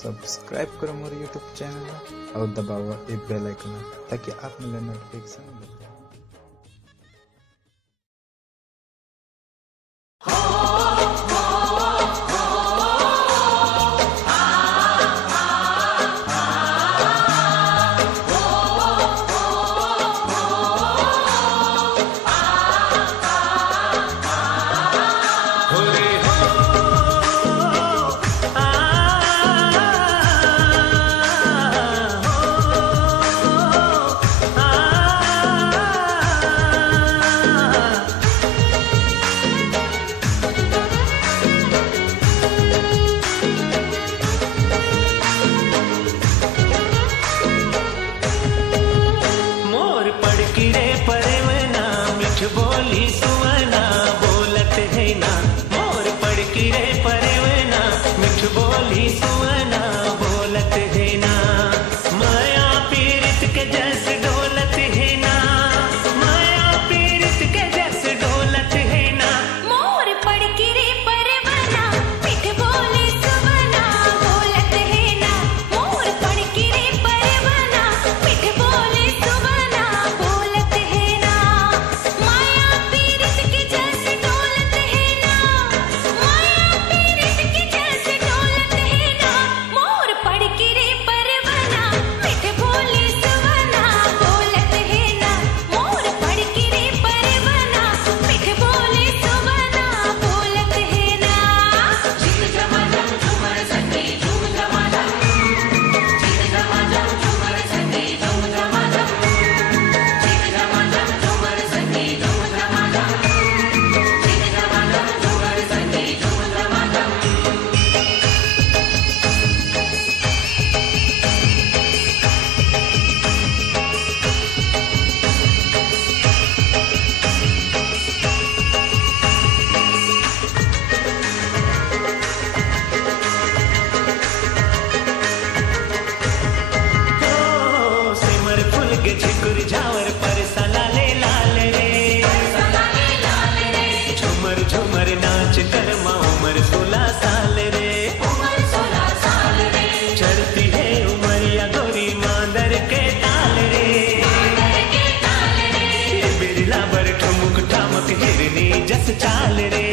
Subscribe करो मोर YouTube channel और दबाओ ए बेल आइकन ताकि आप मिले नोटिफिकेशन मिले। बोली सुवना बोलत है ना मोर पड़की रे परवना मिठ बोली सुवना बोलत है ना माया पीरित के जस डोलत है ना माया पीरित के जस डोलत है ना मोर पड़की रे परवना मिठ बोली सुवना बोलत है ना मोर पड़की रे परवना मिठ बोली सुवना बोलत है ना माया पीरित के जस डोलत है ना माया पीरित के जस डोलत है ना मोर पड़की रे परवना मिठ बोली सुवना बोलत है ना मोर पड़की रे परवना मिठ बोली सुवना बोलत है ना झूम झमाझम झूमर संगी झूम झमाझम झूम झमाझम झूमर संगी झूम झमाझम झूम झमाझम झूमर संगी झूम झमाझम झूम झमाझम झूमर संगी झूम झमाझम। सिमर फूल के झिकुर झावर पर सलाले लाल रे झुमर झुमर नाच कर उमर 16 साल रे चढ़ती है उमरिया गोरी मांदर के ताल रे ये बिरला बर ठुमुक ठामक हिरनी जस चाल रे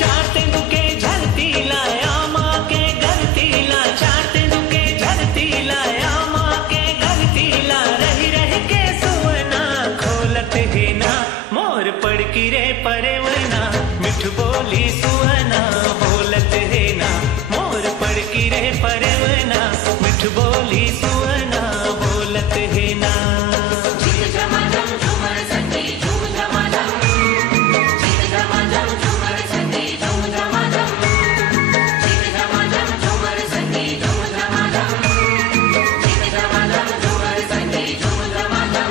चाटे दुके झरती लाया माँ के गलती ला चाटे दुके झरती लाया माँ के गलती ला रही रह के सुवना खोलत है ना मोर पड़की रे परवना मिठ बोली सुवना बोलत है ना मोर पड़की रे परवना मिठ बोली सुवना बोलत है ना झूम झमाझम झूमर संगी झूम झमाझम झूम झमाझम झूमर संगी झूम झमाझम झूम झमाझम झूमर संगी झूम झमाझम झूम झमाझम झूमर संगी झूम झमाझम।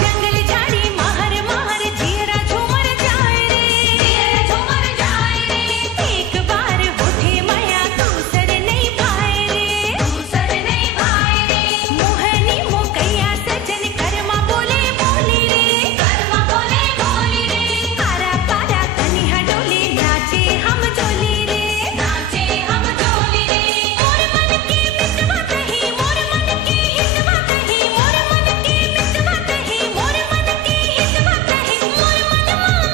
जंगल झाड़ी महर महर जीरा झूमर जाए रे एक बार उठे माया दूसर नहीं पाए रे मोहनी मोकैया सजन कर्मा बोले बोली रे आरा पारा कनिहा डोली नाचे हम जोली रे मोर मन की मितवा कही मोर मन की हितवा कही मोर मन की मितवा कही मोर मन की हितवा कही मोर मन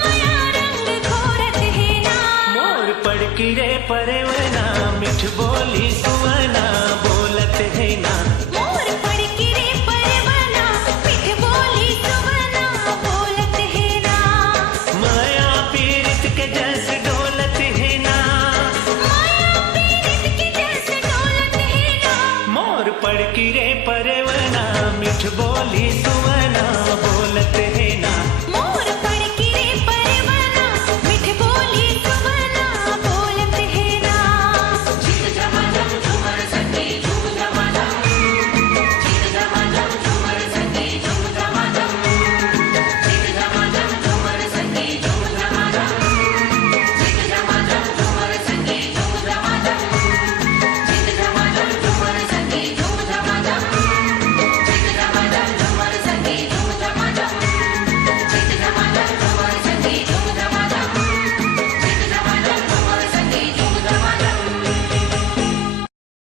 माया रंग घोरत है ना मोर पड़की रे परवना मिठ बोली